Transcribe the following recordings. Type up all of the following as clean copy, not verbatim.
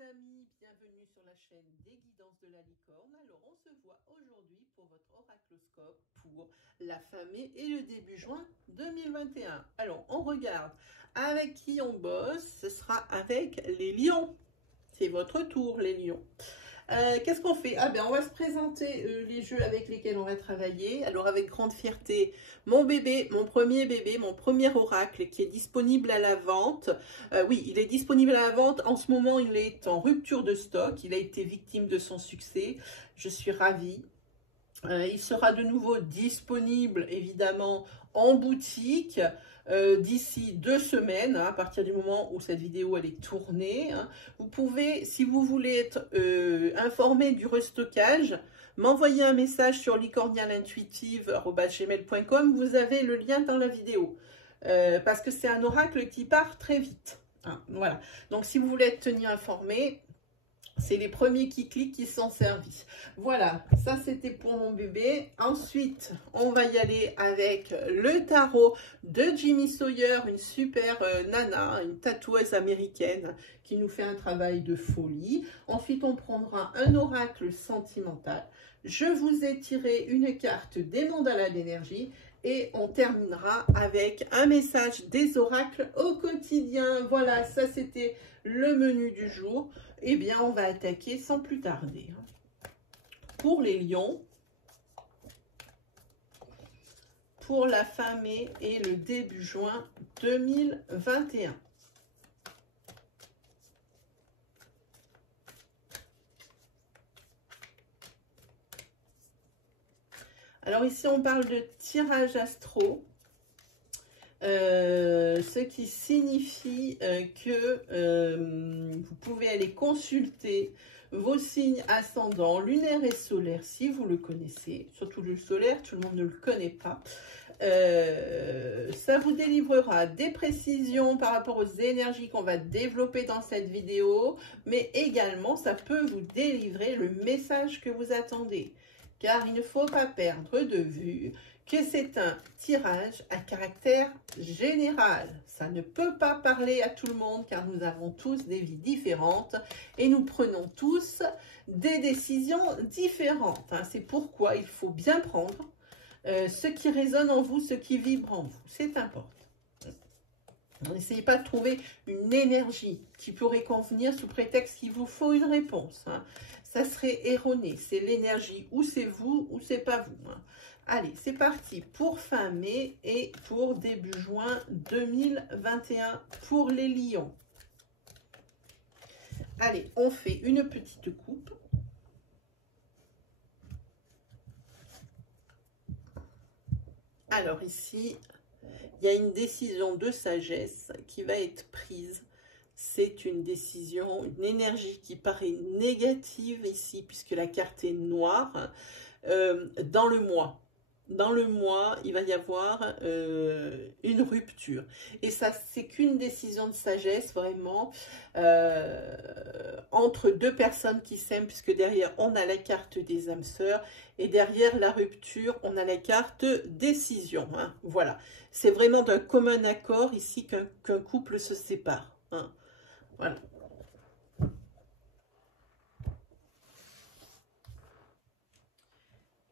les amis, bienvenue sur la chaîne des guidances de la licorne. Alors on se voit aujourd'hui pour votre oracloscope pour la fin mai et le début juin 2021. Alors on regarde avec qui on bosse, ce sera avec les lions. C'est votre tour les lions. Qu'est-ce qu'on fait? On va se présenter les jeux avec lesquels on va travailler. Alors avec grande fierté, mon bébé, mon premier oracle qui est disponible à la vente. Oui, il est disponible à la vente. En ce moment, il est en rupture de stock. Il a été victime de son succès. Je suis ravie. Il sera de nouveau disponible, évidemment, en boutique d'ici 2 semaines, à partir du moment où cette vidéo elle est tournée. Vous pouvez, si vous voulez être informé du restockage, m'envoyer un message sur licornialintuitive@gmail.com. Vous avez le lien dans la vidéo, parce que c'est un oracle qui part très vite. Voilà. Donc, si vous voulez être tenu informé, c'est les premiers qui cliquent qui sont servis. Voilà, ça c'était pour mon bébé. Ensuite, on va y aller avec le tarot de Jimmy Sawyer, une super nana, une tatoueuse américaine qui nous fait un travail de folie. Ensuite, on prendra un oracle sentimental. Je vous ai tiré une carte des mandalas d'énergie. Et on terminera avec un message des oracles au quotidien. Voilà, ça c'était le menu du jour. Eh bien, on va attaquer sans plus tarder. Pour les lions, pour la fin mai et le début juin 2021. Alors ici, on parle de tirage astro, ce qui signifie que vous pouvez aller consulter vos signes ascendants, lunaire et solaire, si vous le connaissez. Surtout le solaire, tout le monde ne le connaît pas. Ça vous délivrera des précisions par rapport aux énergies qu'on va développer dans cette vidéo, mais également, ça peut vous délivrer le message que vous attendez. Car il ne faut pas perdre de vue que c'est un tirage à caractère général. Ça ne peut pas parler à tout le monde car nous avons tous des vies différentes et nous prenons tous des décisions différentes. C'est pourquoi il faut bien prendre ce qui résonne en vous, ce qui vibre en vous. C'est important. N'essayez pas de trouver une énergie qui pourrait convenir sous prétexte qu'il vous faut une réponse. Ça serait erroné. C'est l'énergie, ou c'est vous, ou c'est pas vous. Allez, c'est parti pour fin mai et pour début juin 2021 pour les lions. Allez, on fait une petite coupe. Alors ici, il y a une décision de sagesse qui va être prise. C'est une décision, une énergie qui paraît négative ici, puisque la carte est noire. Dans le mois, il va y avoir une rupture. Et ça, c'est qu'une décision de sagesse, vraiment, entre deux personnes qui s'aiment, puisque derrière, on a la carte des âmes sœurs. Et derrière la rupture, on a la carte décision. Voilà. C'est vraiment d'un commun accord ici qu'un couple se sépare. Voilà.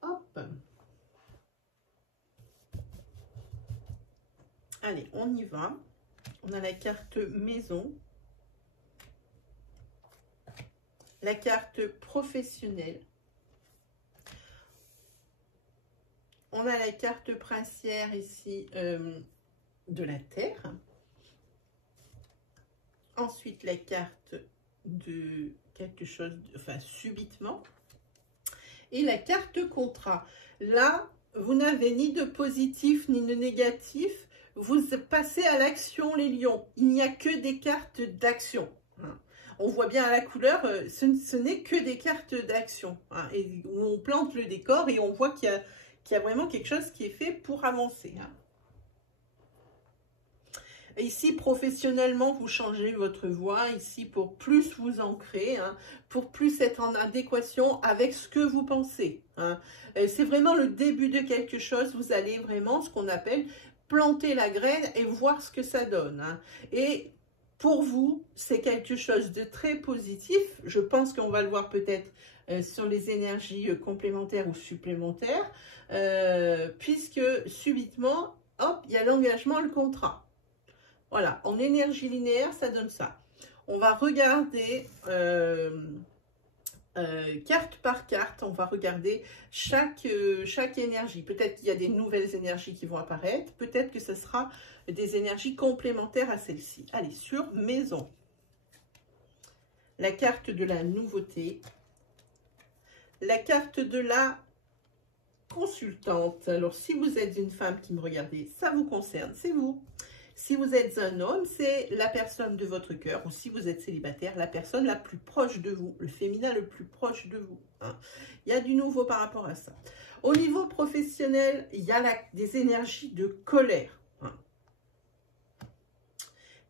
Hop. Allez, on y va. On a la carte maison. La carte professionnelle. On a la carte princière ici de la terre. Ensuite, la carte de quelque chose, subitement. Et la carte contrat. Là, vous n'avez ni de positif ni de négatif. Vous passez à l'action, les lions. Il n'y a que des cartes d'action. On voit bien à la couleur, ce n'est que des cartes d'action. Et où on plante le décor et on voit qu'il y a vraiment quelque chose qui est fait pour avancer. Ici, professionnellement, vous changez votre voie, ici, pour plus vous ancrer, pour plus être en adéquation avec ce que vous pensez. C'est vraiment le début de quelque chose, vous allez vraiment, ce qu'on appelle, planter la graine et voir ce que ça donne. Et pour vous, c'est quelque chose de très positif. Je pense qu'on va le voir peut-être sur les énergies complémentaires ou supplémentaires, puisque subitement, hop, il y a l'engagement, le contrat. Voilà, en énergie linéaire, ça donne ça. On va regarder carte par carte, on va regarder chaque énergie. Peut-être qu'il y a des nouvelles énergies qui vont apparaître, peut-être que ce sera des énergies complémentaires à celle-ci. Allez, sur maison. La carte de la nouveauté. La carte de la consultante. Alors, si vous êtes une femme qui me regardez, ça vous concerne, c'est vous. Si vous êtes un homme, c'est la personne de votre cœur. Ou si vous êtes célibataire, la personne la plus proche de vous. Le féminin le plus proche de vous. Hein. Il y a du nouveau par rapport à ça. Au niveau professionnel, il y a des énergies de colère. Hein.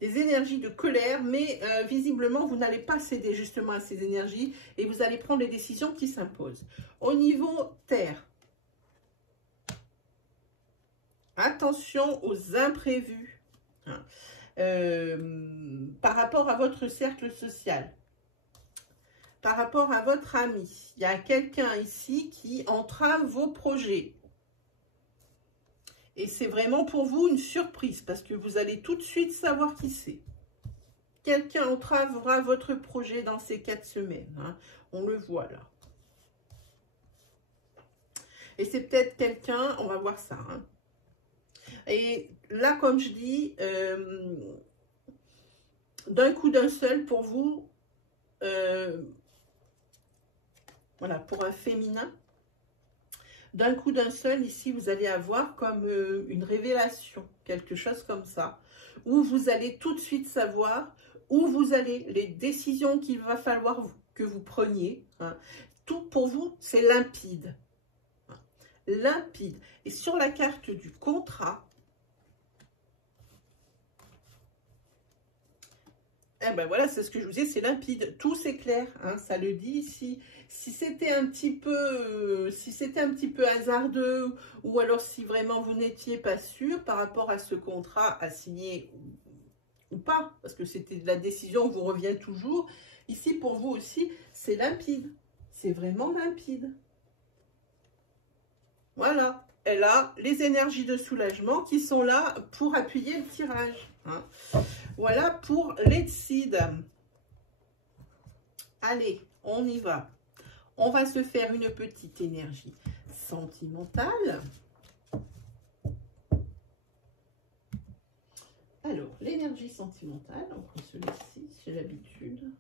Des énergies de colère, mais visiblement, vous n'allez pas céder justement à ces énergies et vous allez prendre les décisions qui s'imposent. Au niveau terre, attention aux imprévus. Hein. Par rapport à votre cercle social, par rapport à votre ami, il y a quelqu'un ici qui entrave vos projets. Et c'est vraiment pour vous une surprise parce que vous allez tout de suite savoir qui c'est. Quelqu'un entravera votre projet dans ces 4 semaines. Hein. On le voit là. Et c'est peut-être quelqu'un, on va voir ça. Hein. Et là, comme je dis, d'un coup d'un seul, pour vous, voilà, pour un féminin, d'un coup d'un seul, ici, vous allez avoir comme une révélation, quelque chose comme ça, où vous allez tout de suite savoir où vous allez, les décisions qu'il va falloir que vous preniez. Hein. Tout pour vous, c'est limpide. Hein. Limpide. Et sur la carte du contrat, eh ben voilà, c'est ce que je vous disais, c'est limpide, tout c'est clair, hein, ça le dit ici. Si c'était un petit peu, hasardeux, ou alors si vraiment vous n'étiez pas sûr par rapport à ce contrat à signer ou pas, parce que c'était la décision vous revient toujours, ici pour vous aussi, c'est limpide, c'est vraiment limpide. Voilà, elle a les énergies de soulagement qui sont là pour appuyer le tirage, hein. Voilà pour les décides. Allez, on y va. On va se faire une petite énergie sentimentale. Alors, l'énergie sentimentale, on prend celui-ci, j'ai l'habitude.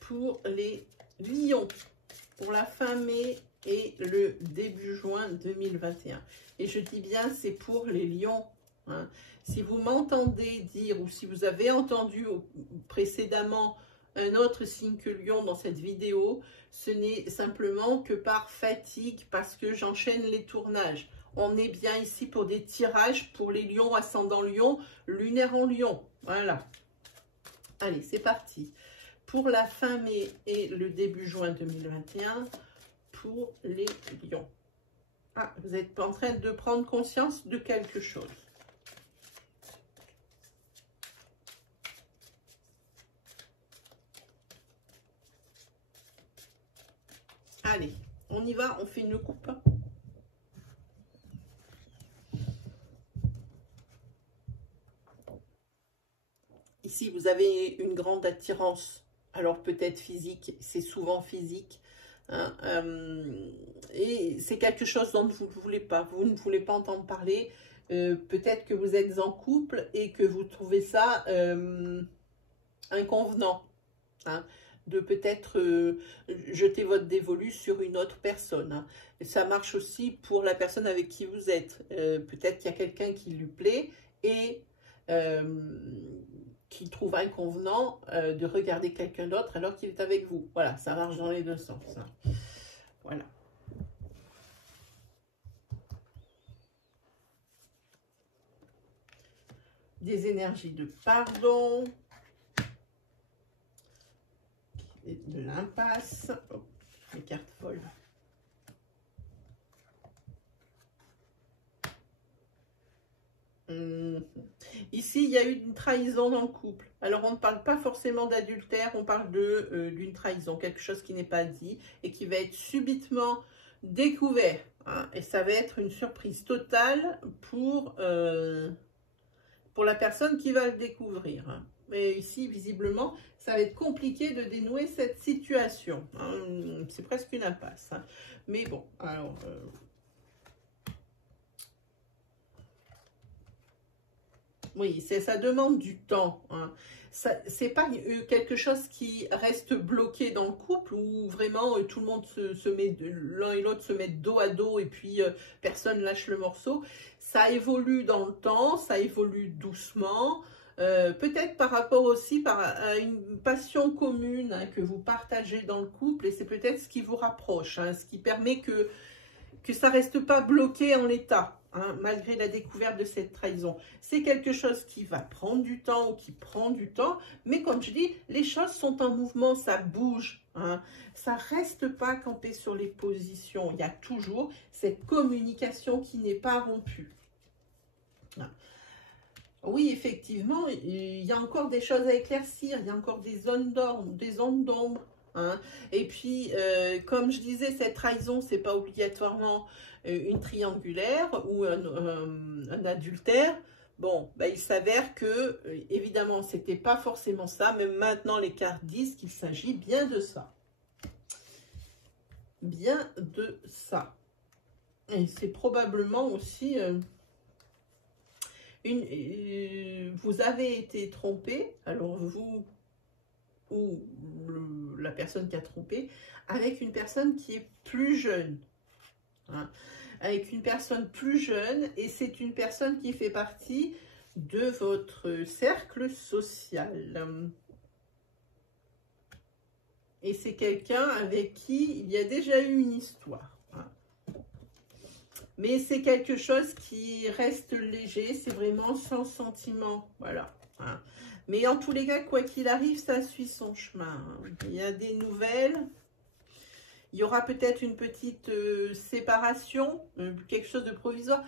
Pour les lions, pour la fin mai et le début juin 2021. Et je dis bien, c'est pour les lions. Hein. Si vous m'entendez dire, ou si vous avez entendu précédemment un autre signe que lion dans cette vidéo, ce n'est simplement que par fatigue, parce que j'enchaîne les tournages. On est bien ici pour des tirages pour les lions, ascendant lion, lunaire en lion. Voilà. Allez, c'est parti. Pour la fin mai et le début juin 2021, pour les lions. Ah, vous êtes en train de prendre conscience de quelque chose. Allez, on y va, on fait une coupe. Ici, vous avez une grande attirance. Alors peut-être physique, c'est souvent physique. Hein, et c'est quelque chose dont vous ne voulez pas. Vous ne voulez pas entendre parler. Peut-être que vous êtes en couple et que vous trouvez ça inconvenant. Hein, de peut-être jeter votre dévolu sur une autre personne. Hein. Et ça marche aussi pour la personne avec qui vous êtes. Peut-être qu'il y a quelqu'un qui lui plaît et qui trouve inconvenant de regarder quelqu'un d'autre alors qu'il est avec vous. Voilà, ça marche dans les deux sens. Hein. Voilà. des énergies de pardon, de l'impasse, oh, les cartes folles. Ici, il y a eu une trahison dans le couple. Alors, on ne parle pas forcément d'adultère, on parle d'une trahison, quelque chose qui n'est pas dit et qui va être subitement découvert. Hein, et ça va être une surprise totale pour la personne qui va le découvrir. Hein. Mais ici, visiblement, ça va être compliqué de dénouer cette situation. Hein. C'est presque une impasse. Hein. Mais bon, alors... oui, ça demande du temps. Hein. C'est pas quelque chose qui reste bloqué dans le couple où vraiment tout le monde se met, l'un et l'autre se mettent dos à dos et puis personne lâche le morceau. Ça évolue dans le temps, ça évolue doucement. Peut-être par rapport aussi à une passion commune hein, que vous partagez dans le couple et c'est peut-être ce qui vous rapproche, hein, ce qui permet que ça ne reste pas bloqué en l'état. Hein, malgré la découverte de cette trahison. C'est quelque chose qui va prendre du temps ou qui prend du temps, mais comme je dis, les choses sont en mouvement, ça bouge. Hein, ça ne reste pas campé sur les positions. Il y a toujours cette communication qui n'est pas rompue. Hein. Oui, effectivement, il y a encore des choses à éclaircir, il y a encore des zones d'ombre. Hein. Et puis, comme je disais, cette trahison, ce n'est pas obligatoirement une triangulaire ou un adultère. Bon, ben, il s'avère que, évidemment, ce n'était pas forcément ça, mais maintenant, les cartes disent qu'il s'agit bien de ça. Bien de ça. Et c'est probablement aussi... vous avez été trompé, alors vous... ou la personne qui a trompé, avec une personne qui est plus jeune. Hein, avec une personne plus jeune, et c'est une personne qui fait partie de votre cercle social. Et c'est quelqu'un avec qui il y a déjà eu une histoire. Hein. Mais c'est quelque chose qui reste léger, c'est vraiment sans sentiment. Voilà. Hein. Mais en tous les cas, quoi qu'il arrive, ça suit son chemin. Il y a des nouvelles. Il y aura peut-être une petite séparation, quelque chose de provisoire.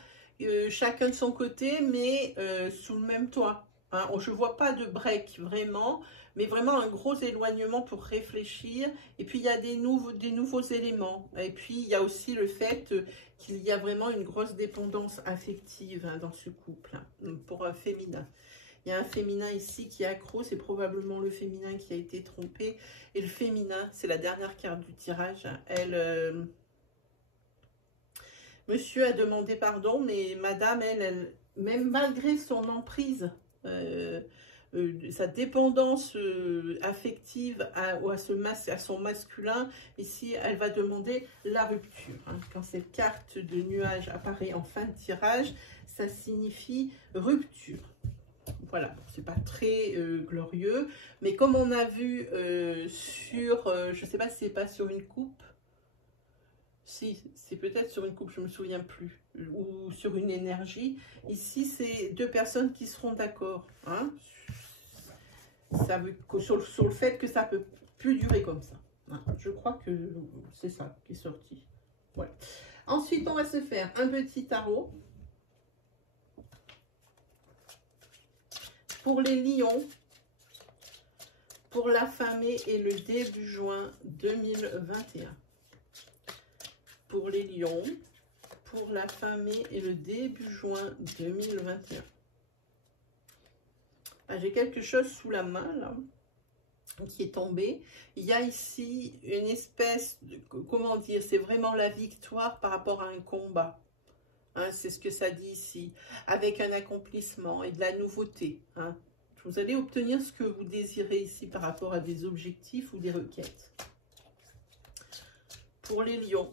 Chacun de son côté, mais sous le même toit. Hein. Je ne vois pas de break, vraiment. Mais vraiment un gros éloignement pour réfléchir. Et puis, il y a des nouveaux éléments. Et puis, il y a aussi le fait qu'il y a vraiment une grosse dépendance affective hein, dans ce couple, hein, pour un féminin. Il y a un féminin ici qui est accro, c'est probablement le féminin qui a été trompé. Et le féminin, c'est la dernière carte du tirage. Monsieur a demandé pardon, mais madame, elle même malgré son emprise, sa dépendance affective à son masculin, ici, elle va demander la rupture. Hein. Quand cette carte de nuage apparaît en fin de tirage, ça signifie rupture. Voilà, c'est pas très glorieux, mais comme on a vu sur, je sais pas si c'est pas sur une coupe, si, c'est peut-être sur une coupe, je me souviens plus, ou sur une énergie, ici c'est deux personnes qui seront d'accord, hein, ça veut, sur le fait que ça peut plus durer comme ça, hein. Je crois que c'est ça qui est sorti, voilà. Ensuite, on va se faire un petit tarot. Pour les lions, pour la fin mai et le début juin 2021. Pour les lions, pour la fin mai et le début juin 2021. Ah, j'ai quelque chose sous la main, là, qui est tombé. Il y a ici une espèce de, comment dire, c'est vraiment la victoire par rapport à un combat. Hein, c'est ce que ça dit ici, avec un accomplissement et de la nouveauté. Hein. Vous allez obtenir ce que vous désirez ici par rapport à des objectifs ou des requêtes. Pour les lions,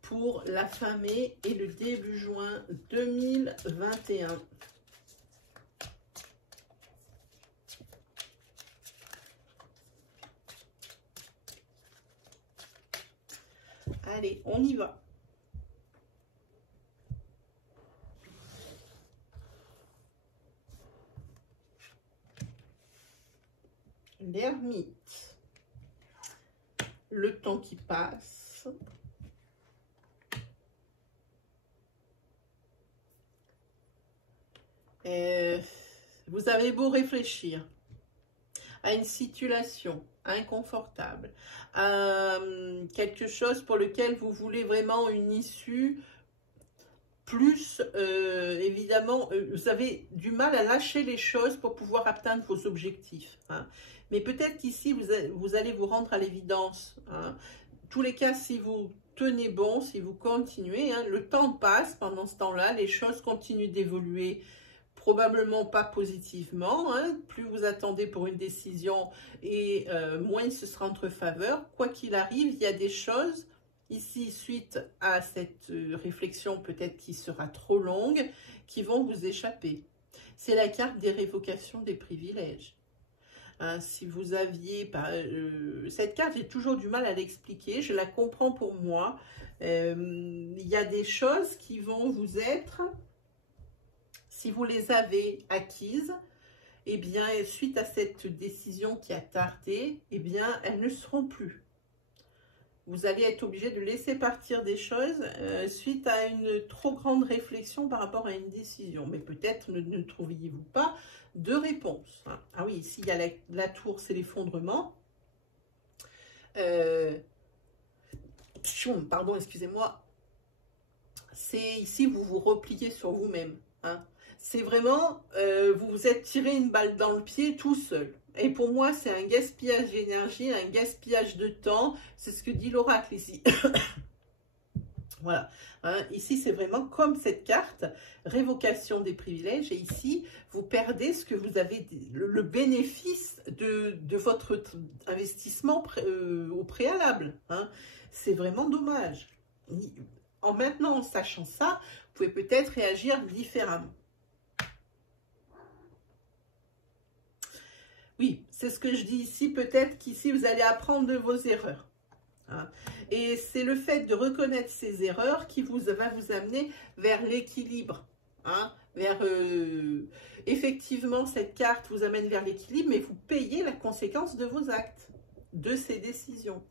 pour la fin mai et le début juin 2021. Allez, on y va. l'ermite, le temps qui passe, et vous avez beau réfléchir à une situation inconfortable, à quelque chose pour lequel vous voulez vraiment une issue, plus évidemment, vous avez du mal à lâcher les choses pour pouvoir atteindre vos objectifs. Hein. Mais peut-être qu'ici, vous allez vous rendre à l'évidence. Hein. Tous les cas, si vous tenez bon, si vous continuez, hein, le temps passe pendant ce temps-là, les choses continuent d'évoluer, probablement pas positivement. Hein. Plus vous attendez pour une décision et moins ce sera entre faveur. Quoi qu'il arrive, il y a des choses ici, suite à cette réflexion peut-être qui sera trop longue, qui vont vous échapper. C'est la carte des révocations des privilèges. Hein, si vous aviez... cette carte, j'ai toujours du mal à l'expliquer, je la comprends pour moi. Il y a des choses qui vont vous être, si vous les avez acquises, eh bien, suite à cette décision qui a tardé, eh bien, elles ne seront plus. Vous allez être obligé de laisser partir des choses suite à une trop grande réflexion par rapport à une décision. Mais peut-être ne trouviez-vous pas de réponse. Hein. Ah oui, ici, il y a la tour, c'est l'effondrement. Pardon, excusez-moi. C'est ici, vous vous repliez sur vous-même. Hein. C'est vraiment, vous vous êtes tiré une balle dans le pied tout seul. Et pour moi, c'est un gaspillage d'énergie, un gaspillage de temps. C'est ce que dit l'oracle ici. Voilà. Hein, ici, c'est vraiment comme cette carte, révocation des privilèges. Et ici, vous perdez ce que vous avez, le bénéfice de votre investissement au préalable. Hein. C'est vraiment dommage. En sachant ça, vous pouvez peut-être réagir différemment. Oui, c'est ce que je dis ici. Peut-être qu'ici, vous allez apprendre de vos erreurs. Hein. Et c'est le fait de reconnaître ces erreurs qui va vous amener vers l'équilibre. Hein, effectivement, cette carte vous amène vers l'équilibre, mais vous payez la conséquence de vos actes, de ces décisions.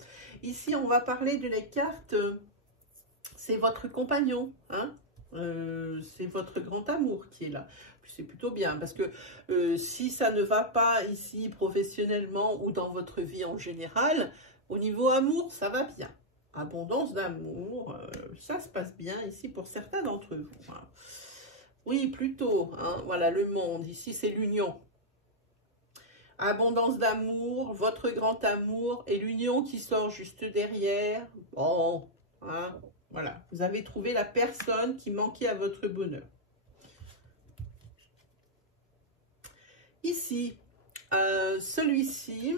Ici, on va parler de la carte, c'est votre compagnon. Hein, c'est votre grand amour qui est là. C'est plutôt bien, parce que si ça ne va pas ici professionnellement ou dans votre vie en général, au niveau amour, ça va bien. Abondance d'amour, ça se passe bien ici pour certains d'entre vous. Hein. Oui, plutôt, hein, voilà, le monde, ici c'est l'union. Abondance d'amour, votre grand amour et l'union qui sort juste derrière. Bon, hein, voilà, vous avez trouvé la personne qui manquait à votre bonheur. Ici, celui-ci,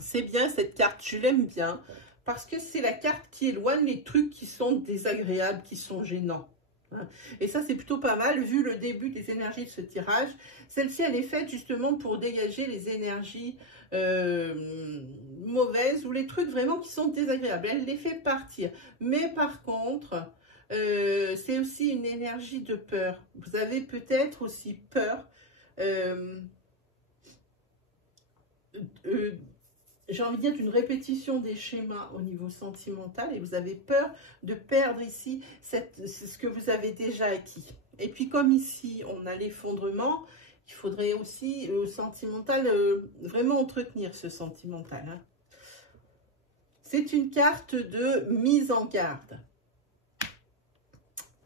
c'est bien cette carte, je l'aime bien, parce que c'est la carte qui éloigne les trucs qui sont désagréables, qui sont gênants. Hein. Et ça, c'est plutôt pas mal, vu le début des énergies de ce tirage. Celle-ci, elle est faite justement pour dégager les énergies mauvaises ou les trucs vraiment qui sont désagréables. Elle les fait partir. Mais par contre, c'est aussi une énergie de peur. Vous avez peut-être aussi peur j'ai envie de dire d'une répétition des schémas au niveau sentimental et vous avez peur de perdre ici ce que vous avez déjà acquis. Et puis comme ici on a l'effondrement, il faudrait aussi au sentimental vraiment entretenir ce sentimental. Hein. C'est une carte de mise en garde.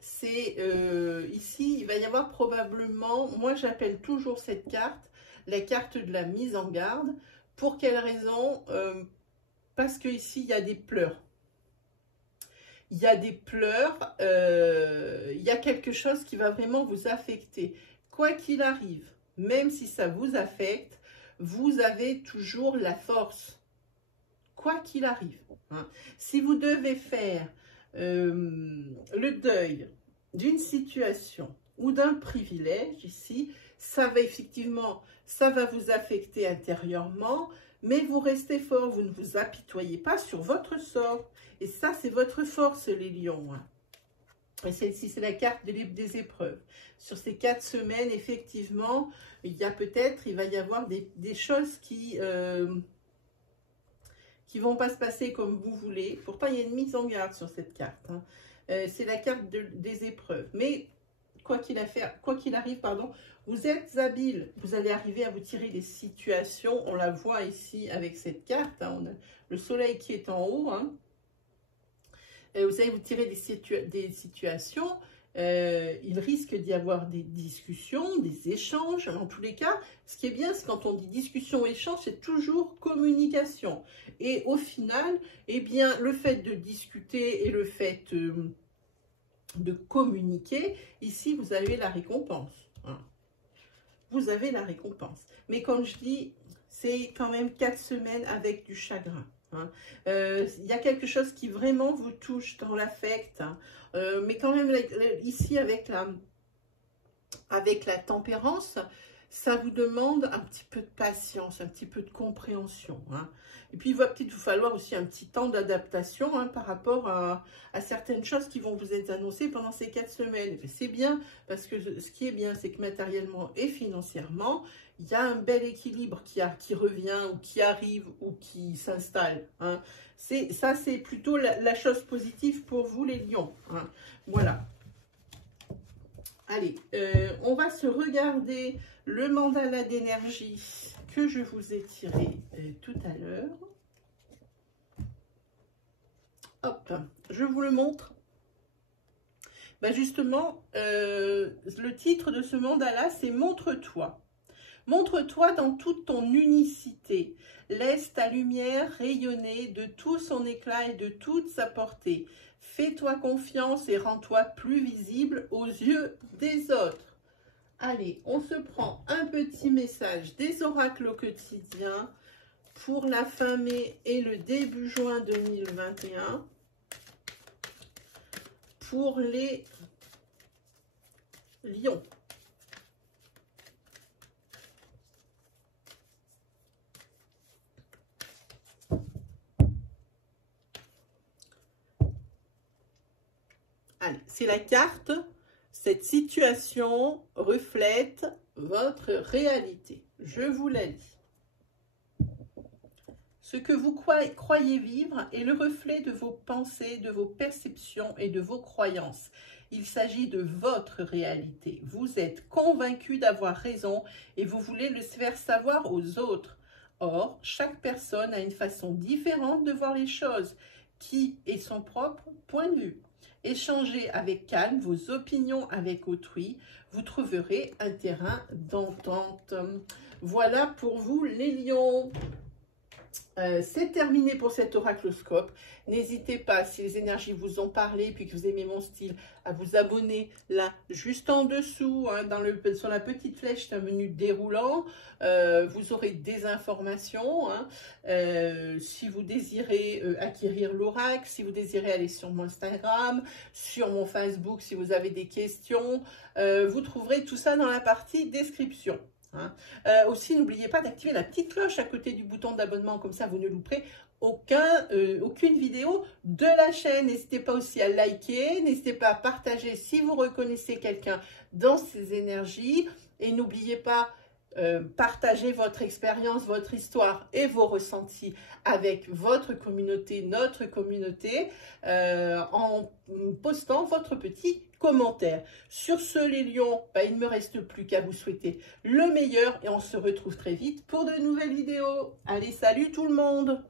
C'est ici, il va y avoir probablement, moi j'appelle toujours cette carte, la carte de la mise en garde. Pour quelle raison? Parce que ici il y a des pleurs. Il y a des pleurs, il y a quelque chose qui va vraiment vous affecter. Quoi qu'il arrive, même si ça vous affecte, vous avez toujours la force. Quoi qu'il arrive. Hein. Si vous devez faire le deuil d'une situation ou d'un privilège ici, ça va effectivement, ça va vous affecter intérieurement, mais vous restez fort, vous ne vous apitoyez pas sur votre sort. Et ça, c'est votre force, les lions. Hein. Et celle-ci, c'est la carte des épreuves. Sur ces 4 semaines, effectivement, il va y avoir des choses qui vont pas se passer comme vous voulez. Pourtant, il y a une mise en garde sur cette carte. Hein. C'est la carte des épreuves. Mais quoi qu'il arrive, pardon, vous êtes habile. Vous allez arriver à vous tirer des situations. On la voit ici avec cette carte. Hein. On a le soleil qui est en haut. Hein. Vous allez vous tirer des situations. Il risque d'y avoir des discussions, des échanges. En tous les cas, ce qui est bien, c'est quand on dit discussion, échange, c'est toujours communication. Et au final, eh bien, le fait de discuter et le fait de communiquer, ici, vous avez la récompense. Hein. Vous avez la récompense. Mais comme je dis, c'est quand même 4 semaines avec du chagrin. Hein. Y a quelque chose qui vraiment vous touche dans l'affect, hein. Mais quand même ici avec la tempérance, ça vous demande un petit peu de patience, un petit peu de compréhension, hein. Et puis il va peut-être vous falloir aussi un petit temps d'adaptation, hein, par rapport à certaines choses qui vont vous être annoncées pendant ces 4 semaines. C'est bien parce que ce qui est bien, c'est que matériellement et financièrement, il y a un bel équilibre qui revient ou qui arrive ou qui s'installe. Hein. Ça, c'est plutôt la chose positive pour vous, les lions. Hein. Voilà. Allez, on va se regarder le mandala d'énergie que je vous ai tiré tout à l'heure. Hop, je vous le montre. Ben justement, le titre de ce mandala, c'est « Montre-toi ». Montre-toi dans toute ton unicité. Laisse ta lumière rayonner de tout son éclat et de toute sa portée. Fais-toi confiance et rends-toi plus visible aux yeux des autres. Allez, on se prend un petit message des oracles au quotidien pour la fin mai et le début juin 2021 pour les lions. Allez, c'est la carte. Cette situation reflète votre réalité. Je vous la lis. Ce que vous croyez vivre est le reflet de vos pensées, de vos perceptions et de vos croyances. Il s'agit de votre réalité. Vous êtes convaincu d'avoir raison et vous voulez le faire savoir aux autres. Or, chaque personne a une façon différente de voir les choses, qui est son propre point de vue. Échangez avec calme vos opinions avec autrui, vous trouverez un terrain d'entente. Voilà pour vous les lions. C'est terminé pour cet oracloscope. N'hésitez pas, si les énergies vous ont parlé puis que vous aimez mon style, à vous abonner là, juste en dessous, hein, sur la petite flèche, c'est un menu déroulant. Vous aurez des informations. Hein. Si vous désirez acquérir l'oracle, si vous désirez aller sur mon Instagram, sur mon Facebook, si vous avez des questions, vous trouverez tout ça dans la partie description. Hein. Aussi, n'oubliez pas d'activer la petite cloche à côté du bouton d'abonnement, comme ça vous ne louperez aucune vidéo de la chaîne. N'hésitez pas aussi à liker, n'hésitez pas à partager si vous reconnaissez quelqu'un dans ces énergies, et n'oubliez pas, partagez votre expérience, votre histoire et vos ressentis avec votre communauté, notre communauté, en postant votre petit commentaire. Sur ce, les lions, il ne me reste plus qu'à vous souhaiter le meilleur et on se retrouve très vite pour de nouvelles vidéos. Allez, salut tout le monde!